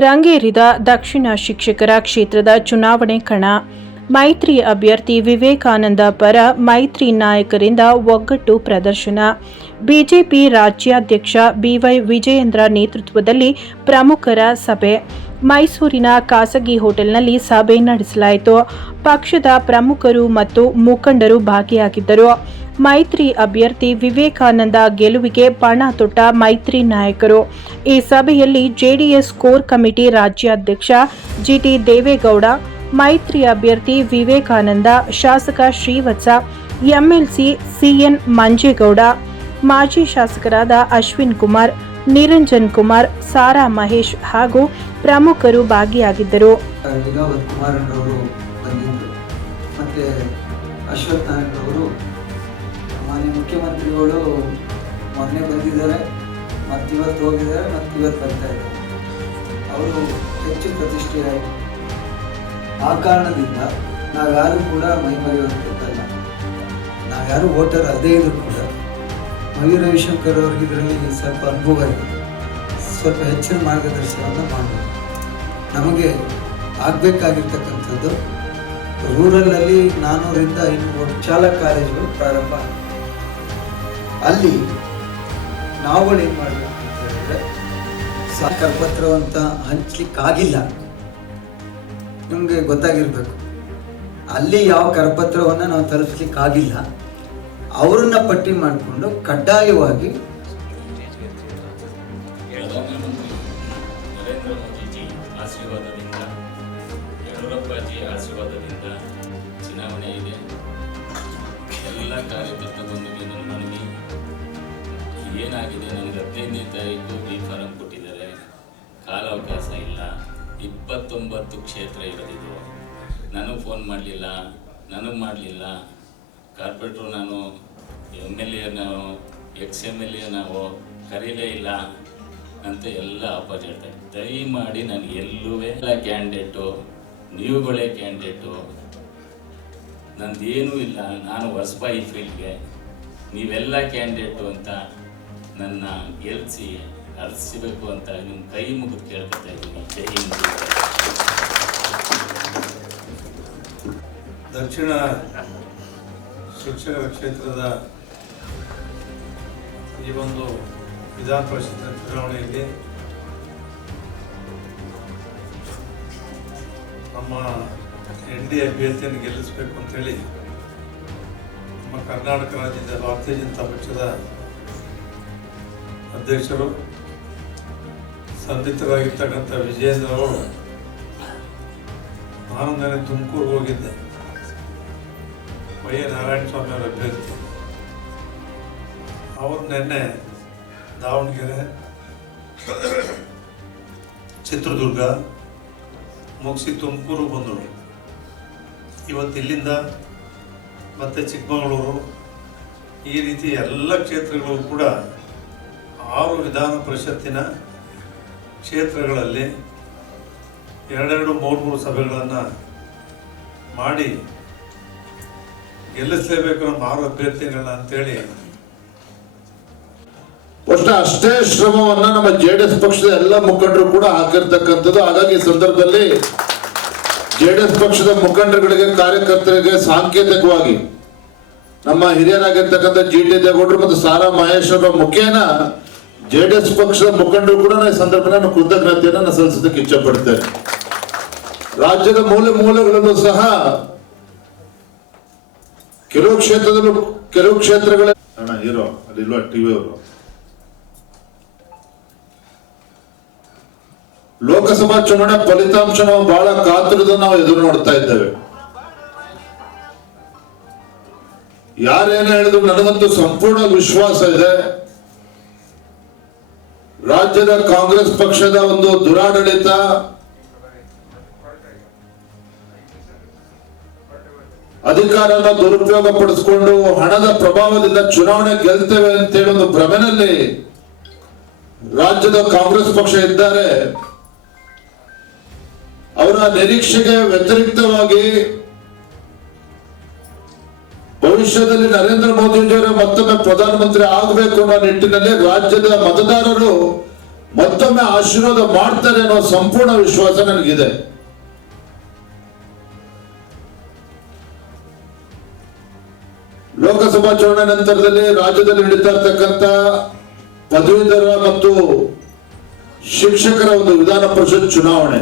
ರಂಗೇರಿದ ದಕ್ಷಿಣ ಶಿಕ್ಷಕರ ಕ್ಷೇತ್ರದ ಚುನಾವಣೆ ಕಣ. ಮೈತ್ರಿ ಅಭ್ಯರ್ಥಿ ವಿವೇಕಾನಂದ ಪರ ಮೈತ್ರಿ ನಾಯಕರಿಂದ ಒಗ್ಗಟ್ಟು ಪ್ರದರ್ಶನ. ಬಿಜೆಪಿ ರಾಜ್ಯಾಧ್ಯಕ್ಷ ಬಿವೈ ವಿಜಯೇಂದ್ರ ನೇತೃತ್ವದಲ್ಲಿ ಪ್ರಮುಖರ ಸಭೆ. ಮೈಸೂರಿನ ಖಾಸಗಿ ಹೋಟೆಲ್ನಲ್ಲಿ ಸಭೆ ನಡೆಸಲಾಯಿತು. ಪಕ್ಷದ ಪ್ರಮುಖರು ಮತ್ತು ಮುಖಂಡರು ಭಾಗಿಯಾಗಿದ್ದರು. ಮೈತ್ರಿ ಅಭ್ಯರ್ಥಿ ವಿವೇಕಾನಂದ ಗೆಲುವಿಗೆ ಪಣ ತೊಟ್ಟ ಮೈತ್ರಿ ನಾಯಕರು. ಈ ಸಭೆಯಲ್ಲಿ ಜೆಡಿಎಸ್ ಕೋರ್ ಕಮಿಟಿ ರಾಜ್ಯಾಧ್ಯಕ್ಷ ಜಿಟಿ ದೇವೇಗೌಡ, ಮೈತ್ರಿ ಅಭ್ಯರ್ಥಿ ವಿವೇಕಾನಂದ, ಶಾಸಕ ಶ್ರೀವತ್ಸ, ಎಂಎಲ್ಸಿ ಸಿಎನ್ ಮಂಜೇಗೌಡ, ಮಾಜಿ ಶಾಸಕರಾದ ಅಶ್ವಿನ್ ಕುಮಾರ್, ನಿರಂಜನ್ ಕುಮಾರ್, ಸಾರಾ ಮಹೇಶ್ ಹಾಗೂ ಪ್ರಮುಖರು ಭಾಗಿಯಾಗಿದ್ದರು. ಅಶ್ವಥ್ ನಾರಾಯಣ್ ಅವರು ಮಾನ್ಯ ಮುಖ್ಯಮಂತ್ರಿಗಳು ಮೊನ್ನೆ ಬಂದಿದ್ದಾರೆ, ಮತ್ತಿವತ್ತು ಹೋಗಿದ್ದಾರೆ, ಮತ್ತಿವತ್ತು ಬರ್ತಾ ಇದ್ದಾರೆ. ಅವರು ಹೆಚ್ಚು ಪ್ರತಿಷ್ಠೆಯಾಗಿ ಆ ಕಾರಣದಿಂದ ನಾವ್ಯಾರು ಕೂಡ ಮೈ ಮರೆಯುವಂಥದ್ದಲ್ಲ. ನಾವ್ಯಾರು ವೋಟರ್ ಅದೇ ಇದ್ರು ಕೂಡ ಮವಿ ರವಿಶಂಕರ್ ಅವ್ರಿಗೆ ಇದರಲ್ಲಿ ಸ್ವಲ್ಪ ಅನುಭವ ಇದೆ, ಸ್ವಲ್ಪ ಹೆಚ್ಚಿನ ಮಾರ್ಗದರ್ಶನವನ್ನು ಮಾಡಬೇಕು. ನಮಗೆ ಆಗಬೇಕಾಗಿರ್ತಕ್ಕಂಥದ್ದು ರೂರಲಲ್ಲಿ 400ರಿಂದ 500 ಶಾಲಾ ಕಾಲೇಜುಗಳು ಪ್ರಾರಂಭ ಆಗಿದೆ. ಅಲ್ಲಿ ನಾವುಗಳು ಏನು ಮಾಡಬೇಕು ಅಂತ ಹೇಳಿದ್ರೆ ಕರಪತ್ರವಂತ ಹಂಚ್ಲಿಕ್ಕಾಗಿಲ್ಲ. ನಿಮಗೆ ಗೊತ್ತಾಗಿರ್ಬೇಕು, ಅಲ್ಲಿ ಯಾವ ಕರಪತ್ರವನ್ನು ನಾವು ತಲುಪಿಸ್ಲಿಕ್ಕಾಗಿಲ್ಲ, ಅವರನ್ನ ಪಟ್ಟಿ ಮಾಡಿಕೊಂಡು ಕಡ್ಡಾಯವಾಗಿ ಆಶೀರ್ವಾದದಿಂದ ಚುನಾವಣೆ ಇದೆ. ಎಲ್ಲ ಕಾರ್ಯಕರ್ತ ಬಂಧುಗೆ ನನ್ನ ಮನವಿ ಏನಾಗಿದೆ, ನನಗೆ 15ನೇ ತಾರೀಕು ಬಿ ಫಾರಂ ಕೊಟ್ಟಿದ್ದಾರೆ, ಕಾಲಾವಕಾಶ ಇಲ್ಲ. 29 ಕ್ಷೇತ್ರ ಇರೋದಿದು. ನನಗೆ ಫೋನ್ ಮಾಡಲಿಲ್ಲ, ಕಾರ್ಪೊರೇಟ್ರು ನಾನು MLA ನಾವು XMLA ನಾವು ಕರೀಲೇ ಇಲ್ಲ ಅಂತ ಎಲ್ಲ ಆಫರ್ ಹೇಳ್ತಾರೆ. ದಯಮಾಡಿ ನನಗೆ ಎಲ್ಲೂ ಎಲ್ಲ ಕ್ಯಾಂಡಿಡೇಟು, ನೀವುಗಳೇ ಕ್ಯಾಂಡಿಡೇಟು, ನಂದೇನೂ ಇಲ್ಲ, ನಾನು ಹೊಸಬ ಈ ಫೀಲ್ಡ್ಗೆ, ನೀವೆಲ್ಲ ಕ್ಯಾಂಡಿಡೇಟು ಅಂತ ನನ್ನ ಗೆಲ್ಲಿಸಿ ಅರ್ಸಿಬೇಕು ಅಂತ ನಿಮ್ಮ ಕೈ ಮುಗಿದು ಕೇಳ್ಕೊತಾ ಇದ್ದೀನಿ. ಜೈ ಹಿಂದ್. ದಕ್ಷಿಣ ಶಿಕ್ಷಕರ ಕ್ಷೇತ್ರದ ಈ ಒಂದು ವಿಧಾನ ಪರಿಷತ್ ಚುನಾವಣೆಯಲ್ಲಿ ನಮ್ಮ ND ಅಭ್ಯರ್ಥಿಯನ್ನು ಗೆಲ್ಲಿಸಬೇಕು ಅಂತೇಳಿ ನಮ್ಮ ಕರ್ನಾಟಕ ರಾಜ್ಯದ ಭಾರತೀಯ ಜನತಾ ಪಕ್ಷದ ಅಧ್ಯಕ್ಷರು ಸಂದಿಗ್ಧರಾಗಿರ್ತಕ್ಕಂಥ ವಿಜಯೇಂದ್ರ ಅವರು, ನಾನು ನೆನೆ ತುಮಕೂರು ಹೋಗಿದ್ದೆ. ವೈ ನಾರಾಯಣ ಸ್ವಾಮಿ ಅವರ ಅಭ್ಯರ್ಥಿ ಅವರು ನಿನ್ನೆ ದಾವಣಗೆರೆ, ಚಿತ್ರದುರ್ಗ ಮುಗಿಸಿ ತುಮಕೂರು ಬಂದರು. ಇವತ್ತು ಇಲ್ಲಿಂದ ಮತ್ತು ಚಿಕ್ಕಮಗಳೂರು, ಈ ರೀತಿ ಎಲ್ಲ ಕ್ಷೇತ್ರಗಳು ಕೂಡ 6 ವಿಧಾನ ಪರಿಷತ್ತಿನ ಕ್ಷೇತ್ರಗಳಲ್ಲಿ 2-3 ಸಭೆಗಳನ್ನು ಮಾಡಿ ಗೆಲ್ಲಿಸಲೇಬೇಕು ನಮ್ಮ 6 ಅಭ್ಯರ್ಥಿಗಳನ್ನ ಅಂತೇಳಿ ಅಷ್ಟೇ ಶ್ರಮವನ್ನ ನಮ್ಮ JDS ಪಕ್ಷದ ಎಲ್ಲ ಮುಖಂಡರು ಕೂಡ ಹಾಕಿರ್ತಕ್ಕಂಥದ್ದು. ಹಾಗಾಗಿ ಈ ಸಂದರ್ಭದಲ್ಲಿ JDS ಪಕ್ಷದ ಮುಖಂಡರುಗಳಿಗೆ, ಕಾರ್ಯಕರ್ತರಿಗೆ ಸಾಂಕೇತಿಕವಾಗಿ ನಮ್ಮ ಹಿರಿಯರಾಗಿರ್ತಕ್ಕಂಥ GT ದೇವೇಗೌಡರು ಮತ್ತು ಸಾರಾ ಮಹೇಶ್ ಅವರ ಮುಖೇನ JDS ಪಕ್ಷದ ಮುಖಂಡರು ಕೂಡ ಈ ಸಂದರ್ಭದಲ್ಲಿ ಕೃತಜ್ಞತೆಯನ್ನು ಸಲ್ಲಿಸೋದಕ್ಕೆ ಇಚ್ಛೆ ಪಡ್ತೇನೆ. ರಾಜ್ಯದ ಮೂಲೆಗಳಲ್ಲೂ ಸಹ ಕೆಲವು ಕ್ಷೇತ್ರಗಳ ಹೀರೋ ಅಲ್ಲಿಲ್ವಾ ಟಿವಿ ಅವರು ಲೋಕಸಭಾ ಚುನಾವಣೆ ಫಲಿತಾಂಶ ನಾವು ಬಹಳ ಕಾತುರದ ನಾವು ಎದುರು ನೋಡ್ತಾ ಇದ್ದೇವೆ. ಯಾರೇನು ಹೇಳಿದ್ರು ನನಗಂತೂ ಸಂಪೂರ್ಣ ವಿಶ್ವಾಸ ಇದೆ, ರಾಜ್ಯದ ಕಾಂಗ್ರೆಸ್ ಪಕ್ಷದ ಒಂದು ದುರಾಡಳಿತ, ಅಧಿಕಾರನ ದುರುಪಯೋಗ ಪಡಿಸಿಕೊಂಡು ಹಣದ ಪ್ರಭಾವದಿಂದ ಚುನಾವಣೆ ಗೆಲ್ತೇವೆ ಅಂತೇಳಿ ಒಂದು ಭ್ರಮೆನಲ್ಲಿ ರಾಜ್ಯದ ಕಾಂಗ್ರೆಸ್ ಪಕ್ಷ ಇದ್ದಾರೆ. ಅವರ ನಿರೀಕ್ಷೆಗೆ ವ್ಯತಿರಿಕ್ತವಾಗಿ ಭವಿಷ್ಯದಲ್ಲಿ ನರೇಂದ್ರ ಮೋದಿಜಿಯವರೇ ಮತ್ತೊಮ್ಮೆ ಪ್ರಧಾನಮಂತ್ರಿ ಆಗಬೇಕು ಅನ್ನೋ ನಿಟ್ಟಿನಲ್ಲಿ ರಾಜ್ಯದ ಮತದಾರರು ಮತ್ತೊಮ್ಮೆ ಆಶೀರ್ವಾದ ಮಾಡ್ತಾರೆ ಅನ್ನೋ ಸಂಪೂರ್ಣ ವಿಶ್ವಾಸ ನನಗಿದೆ. ಲೋಕಸಭಾ ಚುನಾವಣೆ ನಂತರದಲ್ಲಿ ರಾಜ್ಯದಲ್ಲಿ ನಡೀತಾ ಇರ್ತಕ್ಕಂಥ ಪದವೀಧರ ಮತ್ತು ಶಿಕ್ಷಕರ ಒಂದು ವಿಧಾನ ಪರಿಷತ್ ಚುನಾವಣೆ